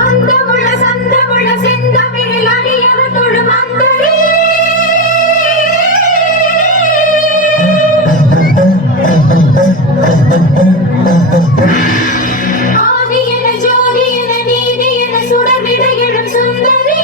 அந்தமுள்ள சந்தமுள்ள செந்தமிழில் அடியவர் தொழும் அந்தரே ஆதி என ஜோதி என நீதி என சுடர்விட எழும் சுந்தரி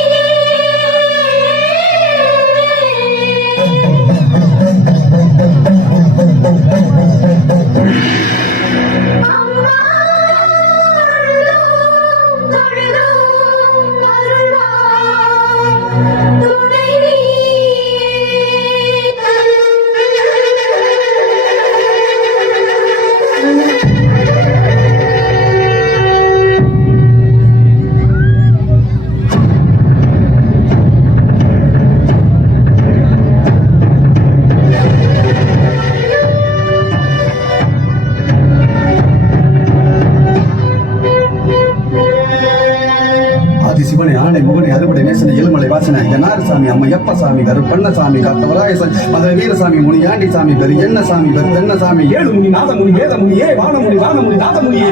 சிவனை ஆணை முகனை அறுபடை நேசனை ஏழுமலை வாசனை என்னாரசாமி அம்மையப்ப சாமி கருப்பண்ணசாமி காத்தவராயசன் மதுரை வீரசாமி முனியாண்டி சாமி பெரு என்ன சாமி பெரு தென்னசாமி ஏழு முனி நாதமுனி வேதமுனியே வானமுனி வானமுனி நாதமுனியே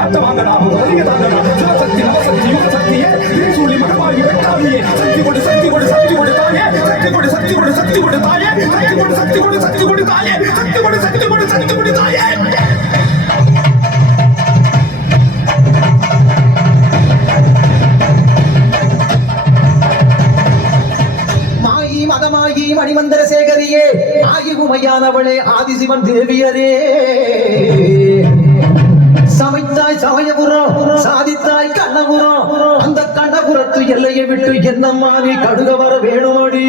சத்த வாங்கடா சிவசக்தி நவசக்தி யுகசக்தியே சூழி மகமாகி வெட்டாளியே சக்தி கொடு சக்தி கொடு சக்தி கொடு தாயே சக்தி கொடு சக்தி கொடு சக்தி கொடு தாயே சக்தி கொடு சக்தி கொடு சக்தி கொடு தாயே சக்தி கொடு சக்தி கொடு சக்தி கொடு தாயே மதமாகி மணிமந்திர சேகரியே ஆகி உமையானவளே ஆதிசிவன் தேவியரே சமைத்தாய் சமயபுரம் சாதித்தாய் கண்ணபுரம் அந்த கண்ணபுரத்து எல்லையை விட்டு என்னம்மா நீ கடுக வர வேணுமடி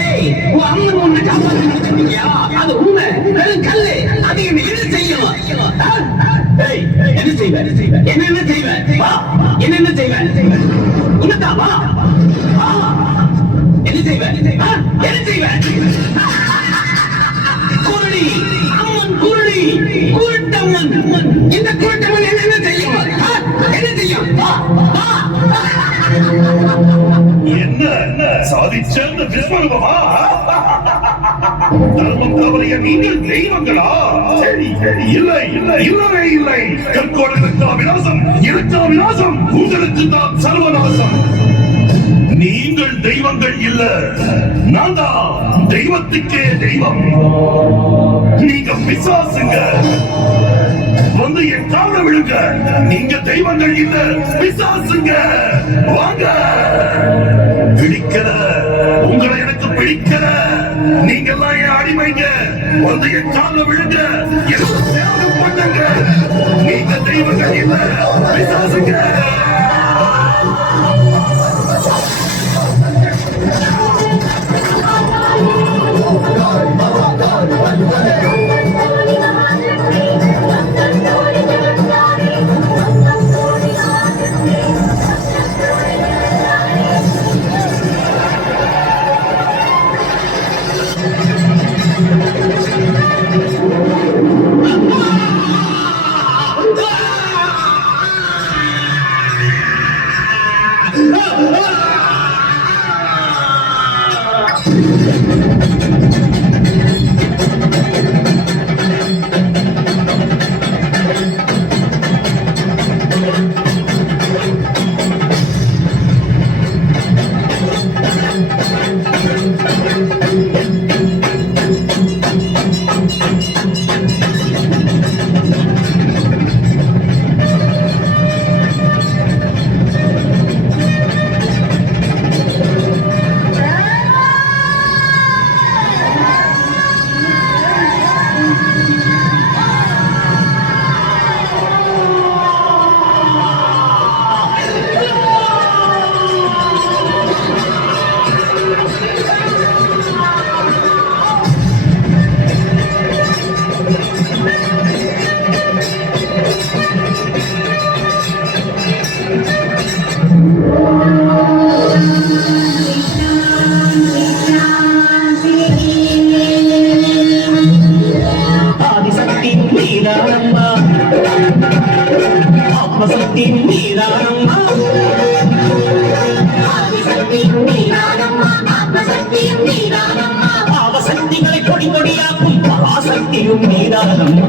ஏய், உன் அம்மன் உன்னை காப்பாத்தி நினைச்சிருக்கியா? அது உண்மை. வெறும் கல்லு. அது என்னை என்ன செய்யும்? ஆ? ஏய், என்ன செய்வ? என்னென்ன செய்வ? வா, என்னென்ன செய்வ? உன்னதான் வா. வா. என்ன செய்வ? ஆ? என்ன செய்வ? குருடி, அம்மன் குருடி, குருட்டம்மன். இந்த குருட்டம்மன் என்னென்ன செய்யும்? ஆ? என்ன செய்யும்? வா, வா. என்ன சாதிச்ச அந்த விஸ்வரூபமா? தர்மம் தவறிய நீங்கள் தெய்வங்களா? சரி, இல்லை இல்லை இல்லவே இல்லை. கற்கோடலுக்கா விநாசம், இருக்கா விநாசம், உங்களுக்கு தான் சர்வநாசம். நீங்கள் தெய்வங்கள் இல்ல, நான் தான் தெய்வத்துக்கே தெய்வம். நீங்க பிசாசுங்க. வந்து என் கால விழுங்க. நீங்க தெய்வங்கள் இல்ல, பிசாசுங்க. வாங்க. பிடிக்கல, உங்களை எனக்கு பிடிக்கல. நீங்க எல்லாம் என் அடிமைங்க. வந்து என் கால விழுங்க. எனக்கு தியாகம் பண்ணுங்க. நீங்க தெய்வங்கள் இல்ல, பிசாசுங்க. ஆதிசக்தி நீதானம்மா, ஆத்மசக்தி நீதானம்மா. பாவசக்திகளை கொடி கொடியாக்கும் பராசக்தியும் நீதானம்மா.